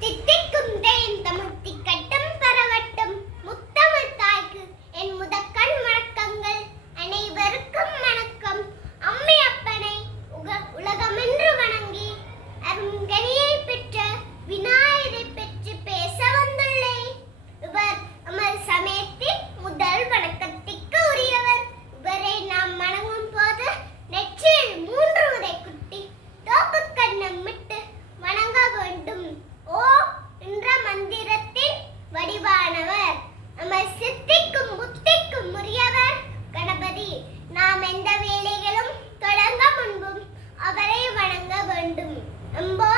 Tick, tick. and